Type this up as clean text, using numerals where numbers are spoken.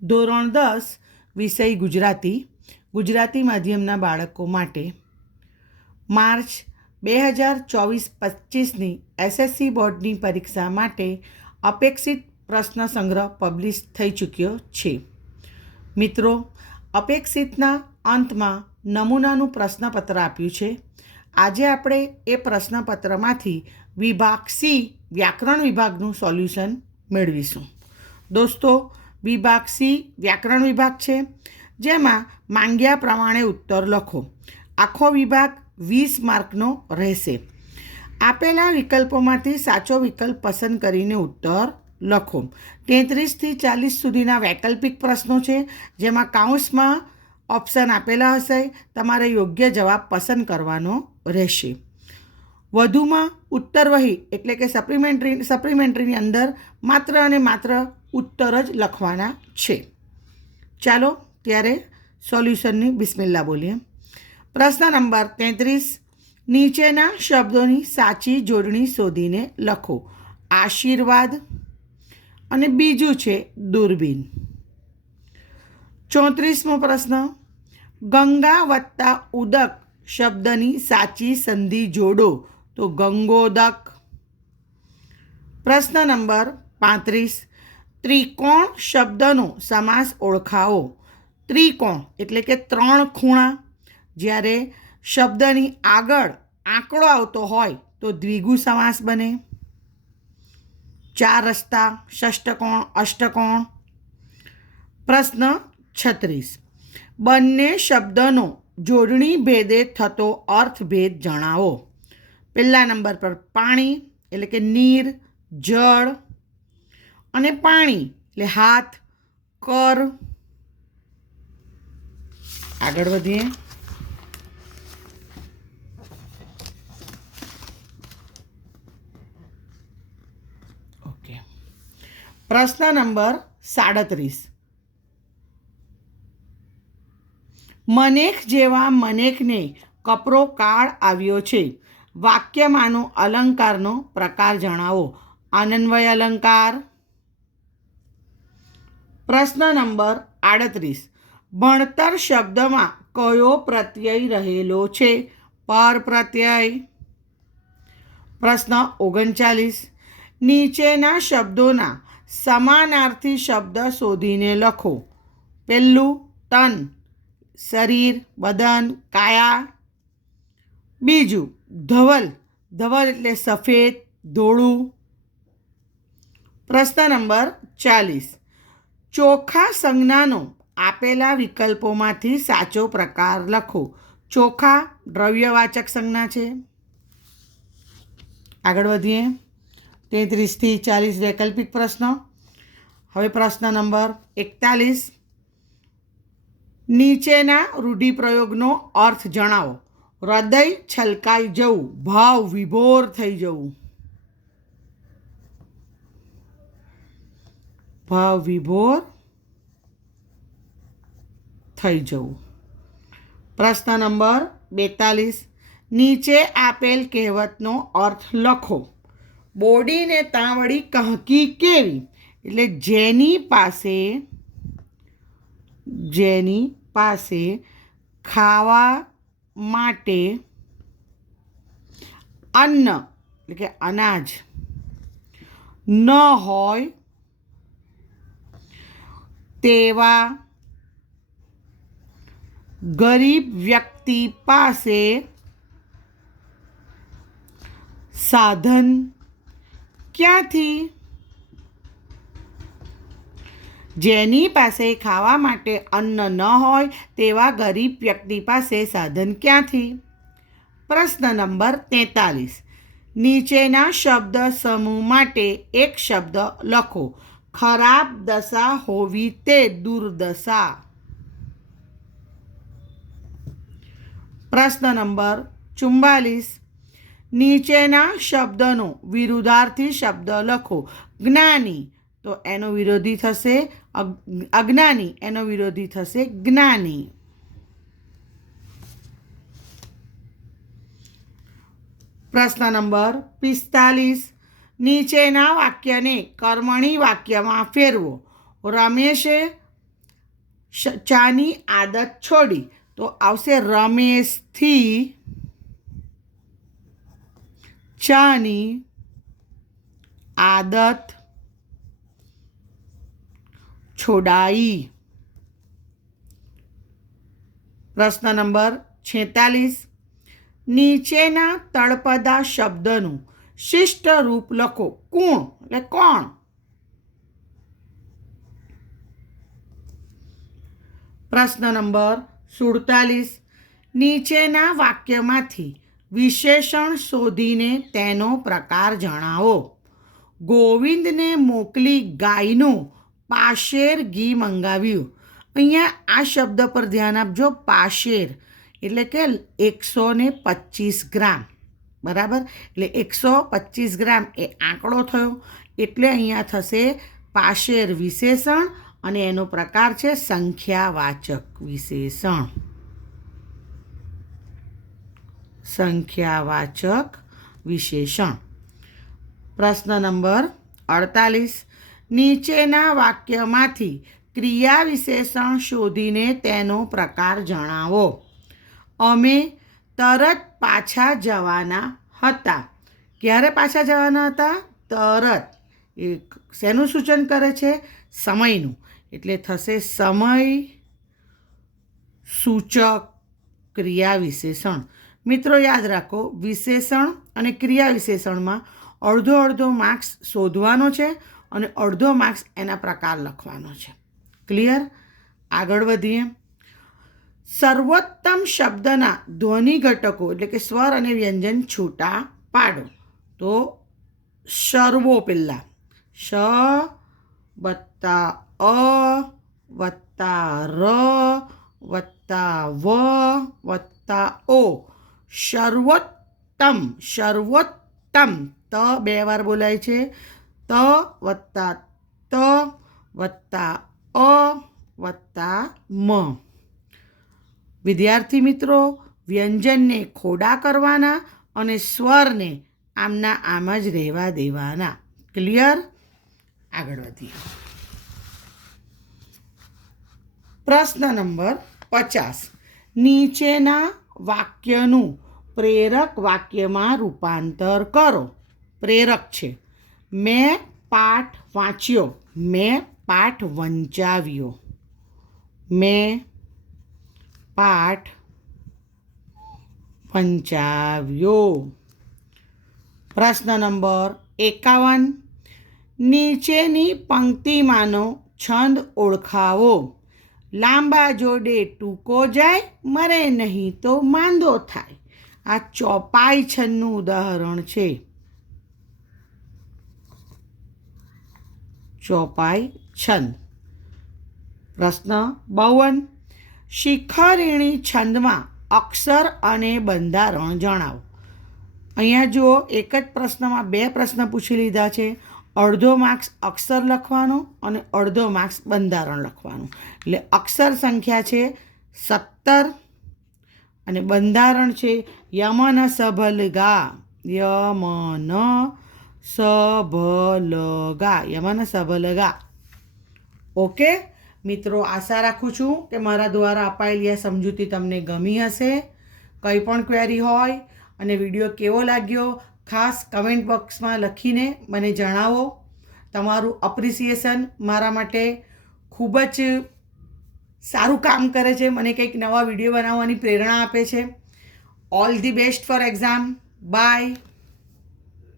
ધોરણ 10 વિષય ગુજરાતી માધ્યમના બાળકો માટે માર્ચ 2024-25ની એસએસસી બોર્ડની પરીક્ષા માટે અપેક્ષિત પ્રશ્ન સંગ્રહ પબ્લિશ થઈ ચૂક્યો છે. મિત્રો, અપેક્ષિતના અંતમાં નમૂનાનું પ્રશ્નપત્ર આપ્યું છે. આજે આપણે એ પ્રશ્નપત્રમાંથી વિભાગ સી વ્યાકરણ વિભાગનું સોલ્યુશન મેળવીશું. દોસ્તો, વિભાગ સી વ્યાકરણ વિભાગ છે, જેમાં માંગ્યા પ્રમાણે ઉત્તર લખો. આખો વિભાગ 20 માર્કનો રહેશે. આપેલા વિકલ્પોમાંથી સાચો વિકલ્પ પસંદ કરીને ઉત્તર લખો. 33થી 40 સુધીના વૈકલ્પિક પ્રશ્નો છે, જેમાં કાઉન્સમાં ઓપ્શન આપેલા હશે. તમારે યોગ્ય જવાબ પસંદ કરવાનો રહેશે. વધુમાં ઉત્તરવહી એટલે કે સપ્લિમેન્ટરીની અંદર માત્ર અને માત્ર ઉત્તર જ લખવાના છે. ચાલો ત્યારે સોલ્યુશનની બિસ્મિલ્લાહ બોલીએ. પ્રશ્ન નંબર 33, નીચેના શબ્દોની સાચી જોડણી શોધીને લખો. આશીર્વાદ અને બીજું છે દૂરબીન. 34મો પ્રશ્ન, ગંગા વત્તા ઉદક શબ્દની સાચી સંધિ જોડો. તો ગંગોદક. પ્રશ્ન નંબર 35, ત્રિકોણ શબ્દનો સમાસ ઓળખાવો. ત્રિકોણ એટલે કે 3 ખૂણા. જ્યારે શબ્દની આગળ આંકડો આવતો હોય તો દ્વિગુ સમાસ બને. 4 રસ્તા, ષષ્ટકોણ, અષ્ટકોણ. પ્રશ્ન 36, બંને શબ્દનો જોડણી ભેદે થતો અર્થભેદ જણાવો. પહેલા નંબર પર પાણી એટલે કે નીર, જળ અને પાણી એટલે હાથ, કર. આગળ વધીએ. ઓકે. પ્રશ્ન નંબર 37, મનેખ જેવા મનેખને કપરો કાળ આવ્યો છે. વાક્યમાંનો અલંકારનો પ્રકાર જણાવો. અનન્વય અલંકાર. પ્રશ્ન નંબર 38, ભણતર શબ્દમાં કયો પ્રત્યય રહેલો છે? પર પ્રત્યય. પ્રશ્ન 39, નીચેના શબ્દોના સમાનાર્થી શબ્દ શોધીને લખો. પહેલું તન, શરીર, બદન, કાયા. બીજું ધવલ, ધવલ એટલે સફેદ, ધોળું. પ્રશ્ન નંબર 40, ચોખા સંજ્ઞાનો આપેલા વિકલ્પોમાંથી સાચો પ્રકાર લખો. ચોખા દ્રવ્યવાચક સંજ્ઞા છે. આગળ વધીએ. 33થી 40 વૈકલ્પિક પ્રશ્નો. હવે પ્રશ્ન નંબર 41, નીચેના રૂઢિપ્રયોગનો અર્થ જણાવો. હૃદય છલકાઈ જવું, ભાવ વિભોર થઈ જવું. ભાવ વિભોર થઈ જવું. પ્રશ્ન નંબર 42, નીચે આપેલ કહેવતનો અર્થ લખો. બોડીને તાવડી કહકી કેવી એટલે જેની પાસે ખાવા માટે અન્ન એટલે કે અનાજ ન હોય તેવા ગરીબ વ્યક્તિ પાસે સાધન ક્યાંથી? જેની પાસે ખાવા માટે અન્ન ન હોય તેવા ગરીબ વ્યક્તિ પાસે સાધન ક્યાંથી? પ્રશ્ન નંબર 43, નીચેના શબ્દ સમૂહ માટે એક શબ્દ લખો. ખરાબ દશા હોવી તે દુર્દશા. પ્રશ્ન નંબર 44, નીચેના શબ્દનો વિરુદ્ધાર્થી શબ્દ લખો. જ્ઞાની તો એનો વિરોધી થશે અજ્ઞાની, એનો વિરોધી થશે જ્ઞાની. પ્રશ્ન નંબર 45, નીચેના વાક્યને કર્મણી વાક્યમાં ફેરવો. રમેશે ચાની આદત છોડી તો આવશે રમેશથી ચાની આદત છોડાઈ. પ્રશ્ન નંબર 46. નીચેના તળપદા શબ્દનું શિષ્ટ રૂપ લખો. કોણ એટલે કોણ? પ્રશ્ન નંબર 47. નીચેના વાક્યમાંથી વિશેષણ શોધીને તેનો પ્રકાર જણાવો. ગોવિંદને મોકલી ગાયનું પાશેર ઘી મંગાવ્યું. અહીંયા આ શબ્દ પર ધ્યાન આપજો. પાશેર એટલે કે 125 ગ્રામ, બરાબર. એટલે 125 ગ્રામ એ આંકડો થયો, એટલે અહીંયા થશે પાશેર વિશેષણ અને એનો પ્રકાર છે સંખ્યાવાચક વિશેષણ. સંખ્યાવાચક વિશેષણ. પ્રશ્ન નંબર 48. નીચેના વાક્યમાંથી ક્રિયા વિશેષણ શોધીને તેનો પ્રકાર જણાવો. અમે તરત પાછા જવાના હતા. ક્યારે પાછા જવાના હતા? તરત. એ શેનું સૂચન કરે છે? સમયનું. એટલે થશે સમય સૂચક ક્રિયા વિશેષણ. મિત્રો યાદ રાખો, વિશેષણ અને ક્રિયા વિશેષણમાં અડધો માર્ક્સ શોધવાનો છે અને અડધો માર્ક્સ એના પ્રકાર લખવાનો છે. ક્લિયર? આગળ વધીએ. સર્વોત્તમ શબ્દના ધ્વનિ ઘટકો એટલે કે સ્વર અને વ્યંજન છૂટા પાડો. તો શર્વો પહેલાં શ વત્તા અ વત્તા ર વત્તા વ વત્તા ઓ. સર્વોત્તમ. સર્વોત્તમ ત 2 વાર બોલાય છે. ત વત્તા ત વત્તા અ વત્તા મ. વિદ્યાર્થી મિત્રો, વ્યંજનને ખોડા કરવાના અને સ્વરને આમના આમ જ રહેવા દેવાના. ક્લિયર? આગળ વધીએ. પ્રશ્ન નંબર 50. નીચેના વાક્યનું પ્રેરક વાક્યમાં રૂપાંતર કરો. પ્રેરક છે મેં પાઠ વાંચ્યો. મેં પાઠ વંચાવ્યો. મેં પાઠ વંચાવ્યો. પ્રશ્ન નંબર 51. નીચેની પંક્તિમાંનો છંદ ઓળખાવો. લાંબા જોડે ટૂંકો જાય, મરે નહીં તો માંદો થાય. આ ચોપાઈ છંદનું ઉદાહરણ છે. ચોપાઈ છંદ. પ્રશ્ન 52. શિખરિણી છંદમાં અક્ષર અને બંધારણ જણાવો. અહીંયા જુઓ, એક જ પ્રશ્નમાં 2 પ્રશ્ન પૂછી લીધા છે. અડધો માર્ક્સ અક્ષર લખવાનો અને અડધો માર્ક્સ બંધારણ લખવાનું. એટલે અક્ષર સંખ્યા છે 17 અને બંધારણ છે યમન સભલગા. યમન સભલગા. યમન સભલગા. ઓકે મિત્રો, આશા રાખું છું કે મારા દ્વારા અપાયેલી આ સમજૂતી તમને ગમી હશે. કંઈ પણ ક્વેરી હોય અને વિડીયો કેવો લાગ્યો ખાસ કમેન્ટ બોક્સમાં લખીને મને જણાવો. તમારું અપ્રિસિએશન મારા માટે ખૂબ જ સારું કામ કરે છે. મને કંઈક નવા વિડીયો બનાવવાની પ્રેરણા આપે છે. All the best for exam. By.